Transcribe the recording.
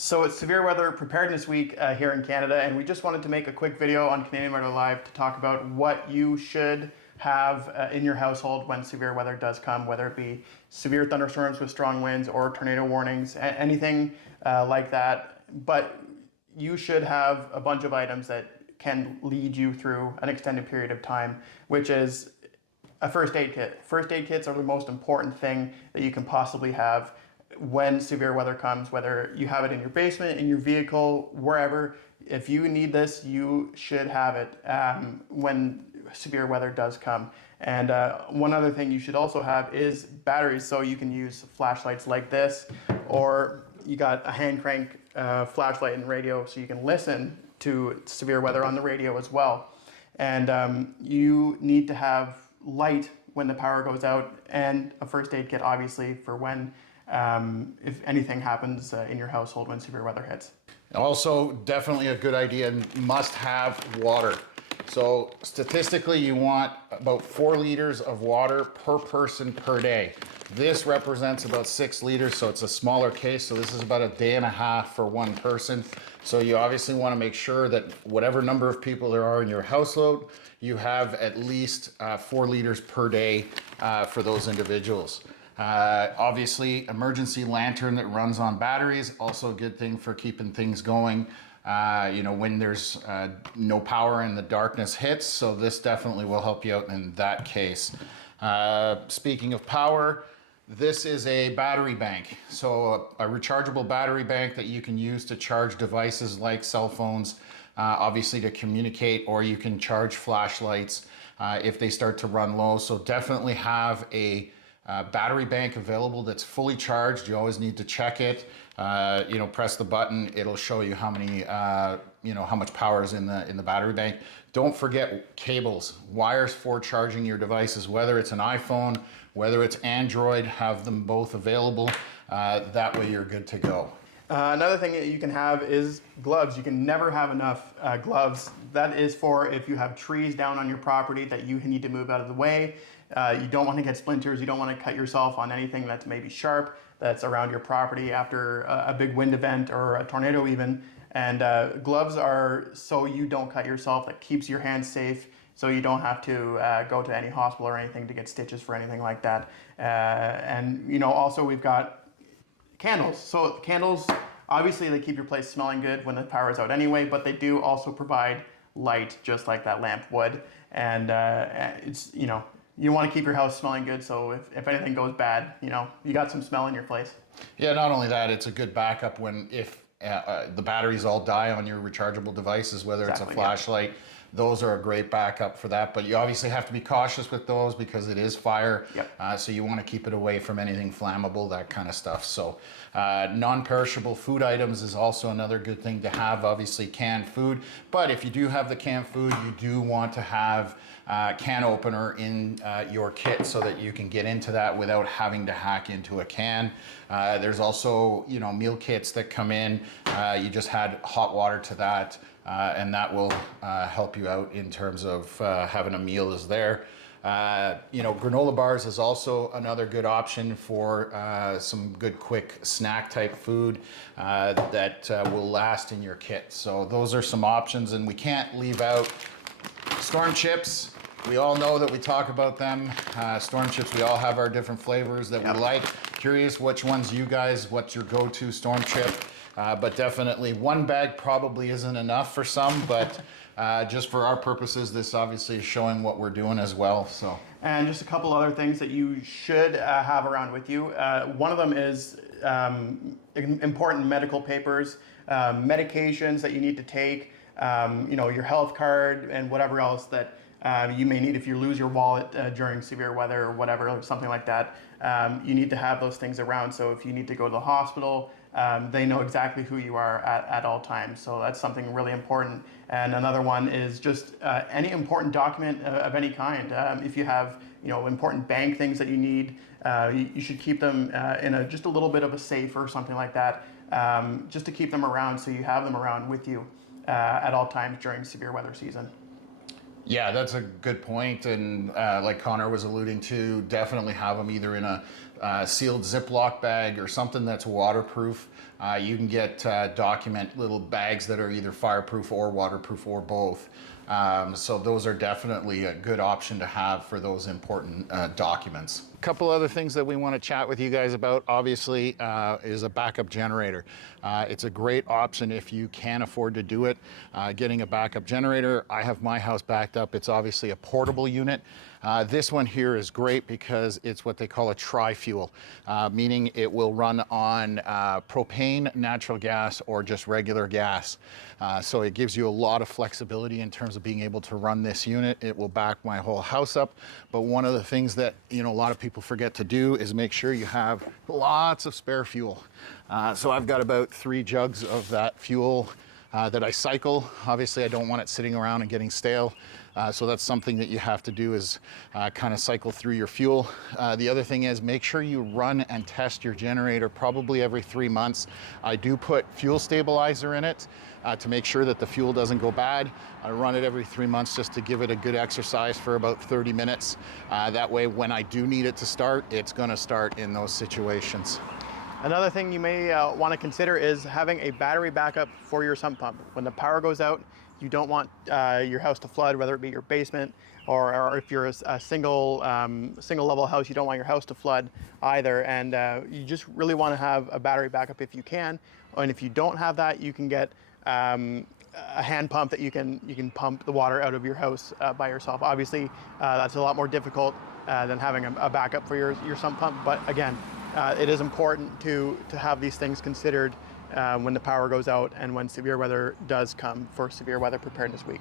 So it's Severe Weather Preparedness Week here in Canada, and we just wanted to make a quick video on Canadian Weather Live to talk about what you should have in your household when severe weather does come, whether it be severe thunderstorms with strong winds or tornado warnings, anything like that. But you should have a bunch of items that can lead you through an extended period of time, which is a first aid kit. First aid kits are the most important thing that you can possibly have when severe weather comes, whether you have it in your basement, in your vehicle, wherever. If you need this, you should have it when severe weather does come. And one other thing you should also have is batteries, so you can use flashlights like this, or you got a hand crank flashlight and radio so you can listen to severe weather on the radio as well. And you need to have light when the power goes out, and a first aid kit obviously for when if anything happens in your household when severe weather hits. Also, definitely a good idea, and must have water. So statistically, you want about 4 liters of water per person per day. This represents about 6 liters, so it's a smaller case. So this is about a day and a half for one person. So you obviously want to make sure that whatever number of people there are in your household, you have at least 4 liters per day for those individuals. Obviously, emergency lantern that runs on batteries, also a good thing for keeping things going, when there's no power and the darkness hits. So this definitely will help you out in that case. Speaking of power, this is a battery bank. So a rechargeable battery bank that you can use to charge devices like cell phones, obviously to communicate, or you can charge flashlights if they start to run low. So definitely have a battery bank available that's fully charged. You always need to check it. Press the button. It'll show you how many, how much power is in the battery bank. Don't forget cables, wires for charging your devices, whether it's an iPhone, whether it's Android. Have them both available. That way you're good to go. Another thing that you can have is gloves. You can never have enough gloves. That is for if you have trees down on your property that you need to move out of the way. You don't want to get splinters. You don't want to cut yourself on anything that's maybe sharp that's around your property after a big wind event or a tornado even. And gloves are so you don't cut yourself. That keeps your hands safe, so you don't have to go to any hospital or anything to get stitches for anything like that. Also we've got candles. So candles, obviously they keep your place smelling good when the power is out anyway, but they do also provide light just like that lamp would. And you want to keep your house smelling good, so if anything goes bad, you got some smell in your place. Yeah, not only that, it's a good backup if the batteries all die on your rechargeable devices, whether it's a flashlight. Yeah. Those are a great backup for that, but you obviously have to be cautious with those because it is fire. Yep. So you want to keep it away from anything flammable, that kind of stuff. So non-perishable food items is also another good thing to have, obviously canned food. But if you do have the canned food, you do want to have can opener in your kit so that you can get into that without having to hack into a can. There's also, meal kits that come in. You just add hot water to that. And that will help you out in terms of having a meal is there. Granola bars is also another good option for some good quick snack type food that will last in your kit. So those are some options, and we can't leave out storm chips. We all know that we talk about them. Storm chips, we all have our different flavors that we like. Curious which ones what's your go-to storm chip? But definitely one bag probably isn't enough for some, but just for our purposes, this obviously is showing what we're doing as well. So, and just a couple other things that you should have around with you. One of them is important medical papers, medications that you need to take, your health card and whatever else that you may need if you lose your wallet during severe weather or whatever, or something like that. You need to have those things around, so if you need to go to the hospital, they know exactly who you are at all times. So that's something really important. And another one is just any important document of any kind. If you have important bank things that you need, you should keep them in just a little bit of a safe or something like that, just to keep them around so you have them around with you at all times during severe weather season. Yeah, that's a good point. And like Connor was alluding to, definitely have them either in a sealed Ziploc bag or something that's waterproof. You can get document little bags that are either fireproof or waterproof or both. So those are definitely a good option to have for those important documents. A couple other things that we want to chat with you guys about, obviously, is a backup generator. It's a great option if you can afford to do it. Getting a backup generator, I have my house backed up. It's obviously a portable unit. This one here is great because it's what they call a tri-fuel, meaning it will run on propane, natural gas, or just regular gas. So it gives you a lot of flexibility in terms of being able to run this unit. It will back my whole house up. But one of the things that a lot of people forget to do is make sure you have lots of spare fuel. So I've got about 3 jugs of that fuel that I cycle. Obviously, I don't want it sitting around and getting stale. So that's something that you have to do, is kind of cycle through your fuel. The other thing is, make sure you run and test your generator probably every 3 months. I do put fuel stabilizer in it to make sure that the fuel doesn't go bad. I run it every 3 months just to give it a good exercise for about 30 minutes. That way, when I do need it to start, it's going to start in those situations. Another thing you may want to consider is having a battery backup for your sump pump. When the power goes out, you don't want your house to flood, whether it be your basement or if you're a single level house, you don't want your house to flood either. And you just really want to have a battery backup if you can. And if you don't have that, you can get a hand pump that you can pump the water out of your house by yourself. Obviously, that's a lot more difficult than having a backup for your sump pump. But again, it is important to have these things considered when the power goes out and when severe weather does come for Severe Weather Preparedness Week.